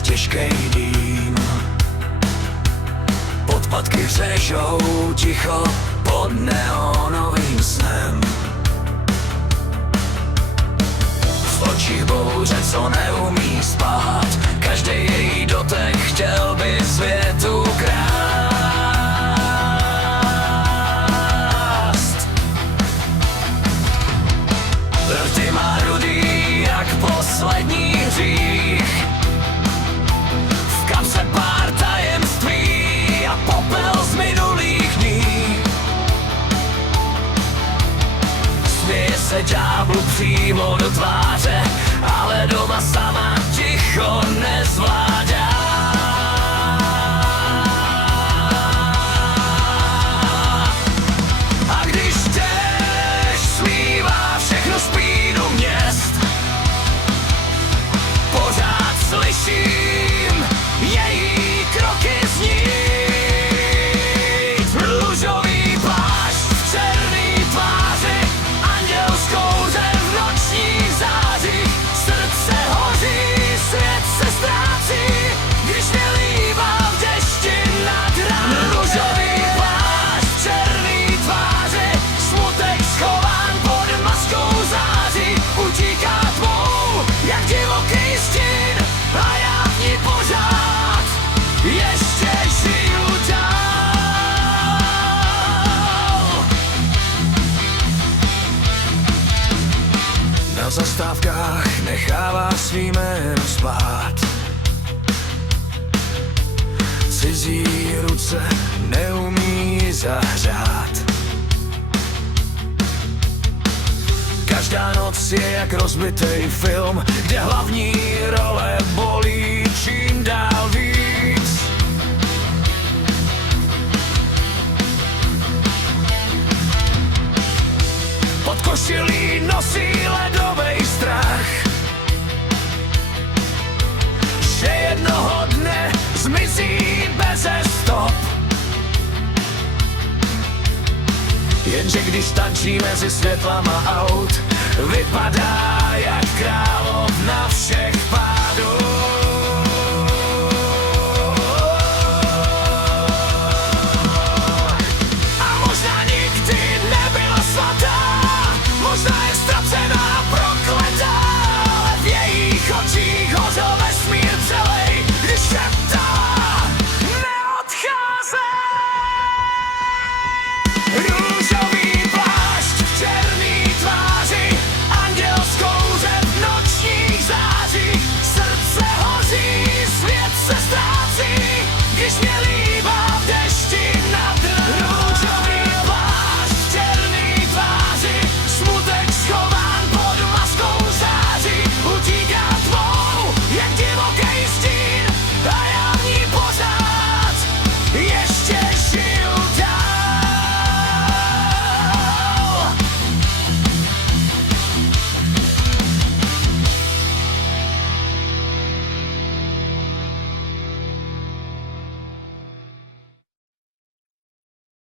jak těžkej dým. Podpatky řežou ticho pod neonovým snem. V očích bouře, co neumí spát, každý její dotek chtěl by světu krást. Rty má rudý jak poslední hřích, v kapse pár tajemství a popel z minulých dní. Směje se ďáblu přímo do tváře, ale doma sama ticho nezvládá. A když déšť smívá všechno špínu měst, pořád slyším její kroky znít. Růžový plášť v černý tváři, anděl z kouře v nočních zářích. Srdce hoří, svět se ztrácí, když mě lívá v dešti nad ránem. Růžový plášť v černý tváři, smutek schován pod maskou září. Utíká tmou jak divoký stín a já v ní pořád ještě žiju dál. Na zastávkách nechává svý jméno spát. Cizí ruce neumí zahřát. Každá noc je jak rozbitej film, kde hlavní role bolí čím dál víc. Pod košilí nosí ledovej strach, že jednoho dne zmizí beze stop. Jenže když tančí mezi světlama aut, vypadá jak královna všech pádů. A možná nikdy nebyla svatá, možná je ztracená a prokletá, ale v jejich očích hořel vesmír celej, když šeptala neodcházej. Růžový plášť v černý tváři, anděl z kouře v nočních zářích. Srdce hoří, svět se ztrácí.